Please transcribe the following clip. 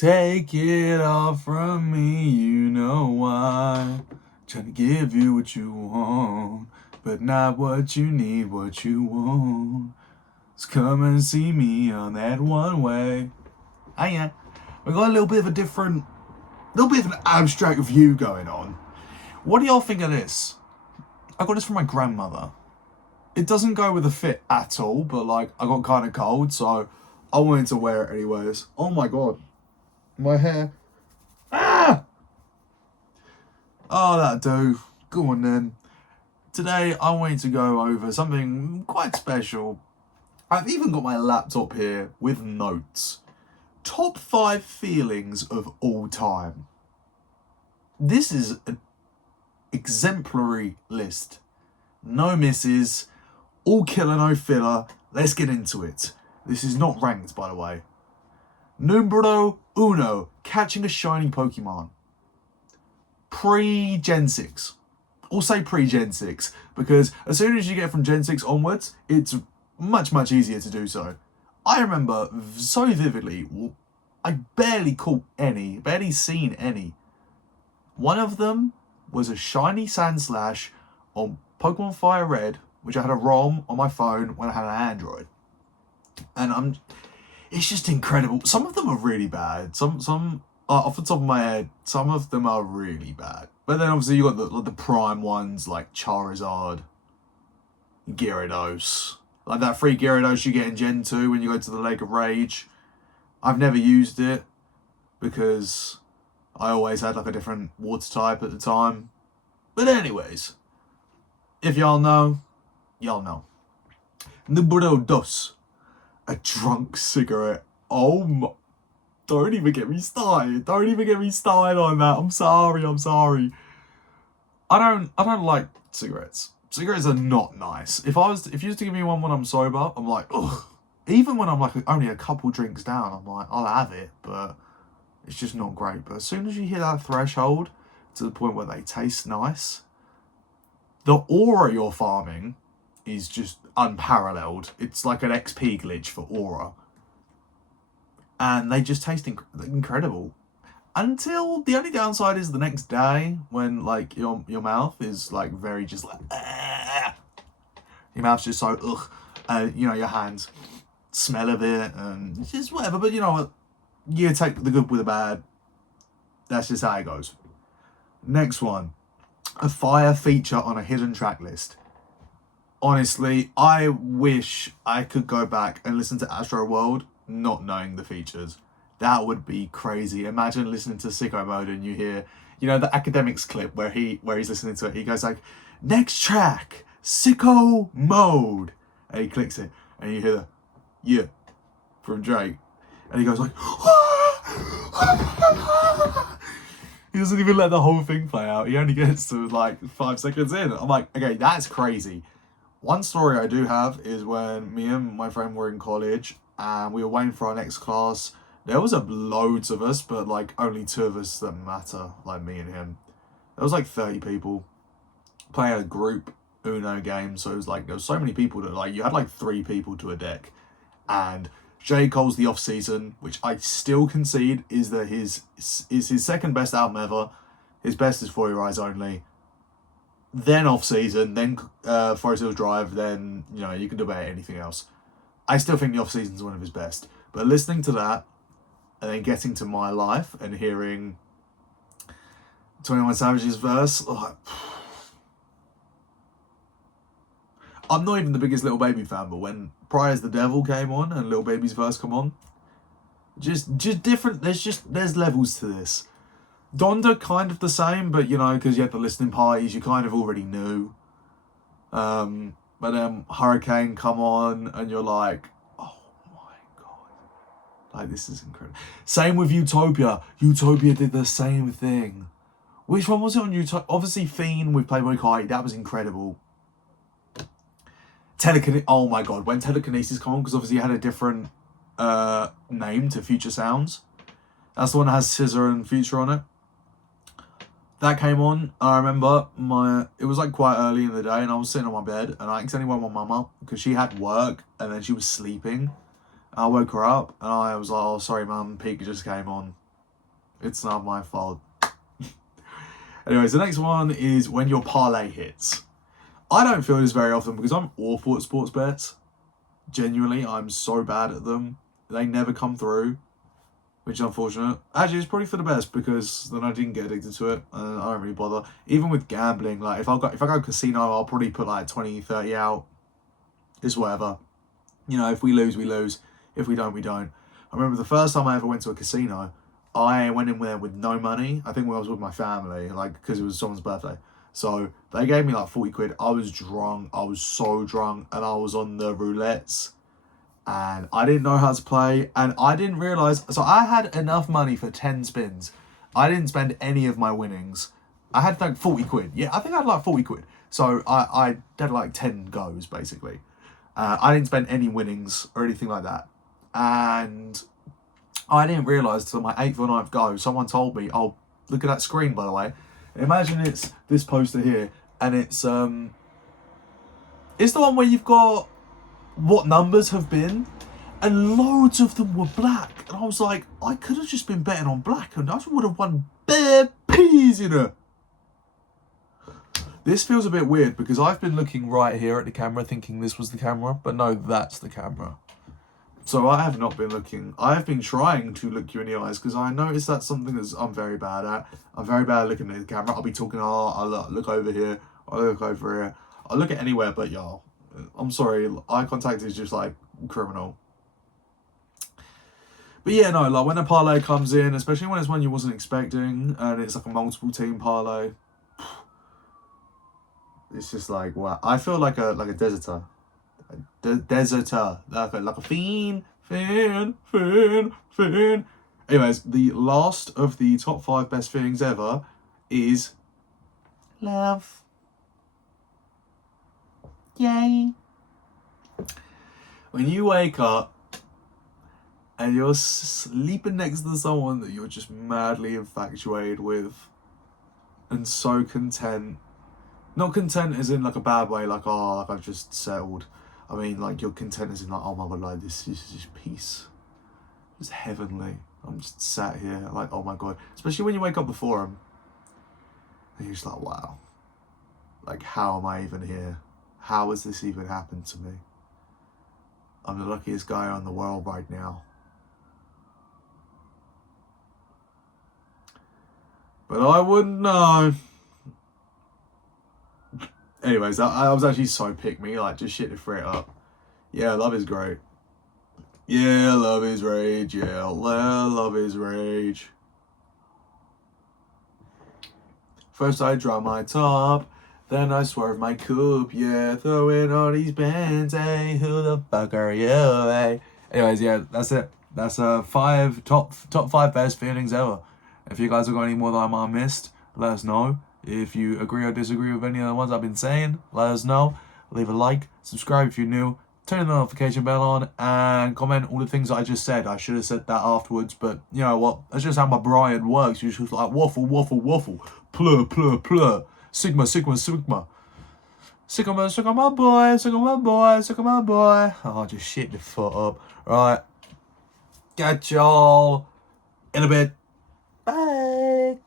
Take it all from me, you know why. Trying to give you what you want, but not what you need, what you want. So come and see me on that one way. Oh yeah, we got a little bit of an abstract view going on. What do y'all think of this? I got this from my grandmother. It doesn't go with the fit at all, but like I got kind of cold, so I wanted to wear it anyways. Oh my god, my hair. Ah! Oh, that'll do. Go on then. Today I wanted to go over something quite special. I've even got my laptop here with notes. Top 5 feelings of all time. This is an exemplary list. No misses, all killer, no filler. Let's get into it. This is not ranked, by the way. Numero uno, catching a shiny Pokemon. Pre-Gen 6. I'll say pre-Gen 6, because as soon as you get from Gen 6 onwards, it's much, much easier to do so. I remember so vividly, I barely seen any. One of them was a shiny Sandslash on Pokemon Fire Red, which I had a ROM on my phone when I had an Android. And it's just incredible. Some of them are really bad. Some off the top of my head, some of them are really bad. But then obviously you got the prime ones like Charizard, Gyarados. Like that free Gyarados you get in Gen 2 when you go to the Lake of Rage. I've never used it because I always had like a different water type at the time. But anyways, if y'all know, y'all know. Numero dos. A drunk cigarette. Oh my... Don't even get me started. Don't even get me started on that. I'm sorry. I don't like cigarettes. Cigarettes are not nice. If you was to give me one when I'm sober, I'm like, ugh. Even when I'm like only a couple drinks down, I'm like, I'll have it, but it's just not great. But as soon as you hit that threshold to the point where they taste nice, the aura you're farming is just unparalleled. It's like an XP glitch for aura. And they just taste incredible. Until the only downside is the next day when like your mouth is like very just like your mouth's just so ugh, you know, your hands smell of it and it's just whatever. But you know what, you take the good with the bad. That's just how it goes. Next one, a fire feature on a hidden track list. Honestly, I wish I could go back and listen to Astro World not knowing the features. That would be crazy. Imagine listening to Sicko Mode and you hear, you know, the academics clip where he's listening to it. He goes like, next track, Sicko Mode. And he clicks it and you hear the, yeah, from Drake. And he goes like, he doesn't even let the whole thing play out. He only gets to like 5 seconds in. I'm like, okay, that's crazy. One story I do have is when me and my friend were in college and we were waiting for our next class. There was loads of us, but like only 2 of us that matter, like me and him. There was like 30 people playing a group Uno game, so it was like there was so many people that like you had like 3 people to a deck. And J.Cole's The Off Season, which I still concede is his second best album ever. His best is For Your Eyes Only. Then Off Season, then Forest Hills Drive, then you know you can debate anything else. I still think The Off Season is one of his best. But listening to that and then getting to My Life and hearing 21 Savage's verse, I'm not even the biggest Lil Baby fan, but when Pryor's The Devil came on and Lil Baby's verse come on, just different. There's levels to this. Donda kind of the same, but you know, because you had the listening parties, you kind of already knew. But then Hurricane come on and you're like, oh my god. Like, this is incredible. Same with Utopia. Utopia did the same thing. Which one was it on Utopia? Obviously Fiend with Playboy Kai, that was incredible. Oh my god, when Telekinesis come on, because obviously it had a different name to Future Sounds. That's the one that has Scissor and Future on it. That came on. I remember it was like quite early in the day and I was sitting on my bed and I accidentally woke my mama because she had work and then she was sleeping. I woke her up and I was like, oh sorry mum, Peak just came on. It's not my fault. Anyways, the next one is when your parlay hits. I don't feel this very often because I'm awful at sports bets. Genuinely, I'm so bad at them. They never come through, which is unfortunate. Actually, it's probably for the best because then I didn't get addicted to it and I don't really bother. Even with gambling, like if I go casino, I'll probably put like 20, 30 out. It's whatever. You know, if we lose, we lose. If we don't, we don't. I remember the first time I ever went to a casino, I went in there with no money. I think when I was with my family, like, because it was someone's birthday. So they gave me like 40 quid. I was drunk. I was so drunk. And I was on the roulettes. And I didn't know how to play. And I didn't realise. So I had enough money for 10 spins. I didn't spend any of my winnings. I had like 40 quid. Yeah, I think I had like 40 quid. So I did like 10 goes, basically. I didn't spend any winnings or anything like that. And I didn't realise till my 8th or 9th go, someone told me, oh, look at that screen, by the way. Imagine it's this poster here, and it's the one where you've got what numbers have been, and loads of them were black. And I was like, I could have just been betting on black, and I would have won bare peas, you know. This feels a bit weird because I've been looking right here at the camera thinking this was the camera, but no, that's the camera. So I have not been looking. I have been trying to look you in the eyes because I noticed that's something that I'm very bad at. I'm very bad at looking at the camera. I'll be talking, I'll look over here, I'll look over here. I'll look at anywhere but y'all. I'm sorry, eye contact is just like criminal. But yeah, no, like when a parlay comes in, especially when it's one you wasn't expecting and it's like a multiple team parlay, it's just like, wow. I feel like a deserter. Deserter. Like a fiend. Anyways, the last of the top 5 best feelings ever is love. Yay. When you wake up and you're sleeping next to someone that you're just madly infatuated with and so content. Not content as in like a bad way, like, oh, like I've just settled. I mean, like, you're content as in like, oh my god, like, this is just peace. It's heavenly. I'm just sat here, like, oh my god. Especially when you wake up before him. And you're just like, wow. Like, how am I even here? How has this even happened to me? I'm the luckiest guy on the world right now. But I wouldn't know. Anyways, I was actually so pick me, like, just shit to fret up. Yeah, love is great. Yeah, love is rage. Yeah, love is rage. First I drop my top, then I swerve my coupe. Yeah, throwing all these bands. Hey, who the fuck are you? Hey. Anyways, yeah, that's it. That's top 5 best feelings ever. If you guys have got any more that I might have missed, let us know. If you agree or disagree with any of the ones I've been saying, let us know. Leave a like, subscribe if you're new, turn the notification bell on, and comment all the things that I just said. I should have said that afterwards, but you know what? That's just how my brain works. You're just like waffle, waffle, waffle, plur, plur, plur, sigma, sigma, sigma. Sigma boy, sigma boy, sigma boy. Oh, just shit the foot up. Right. Catch y'all in a bit. Bye.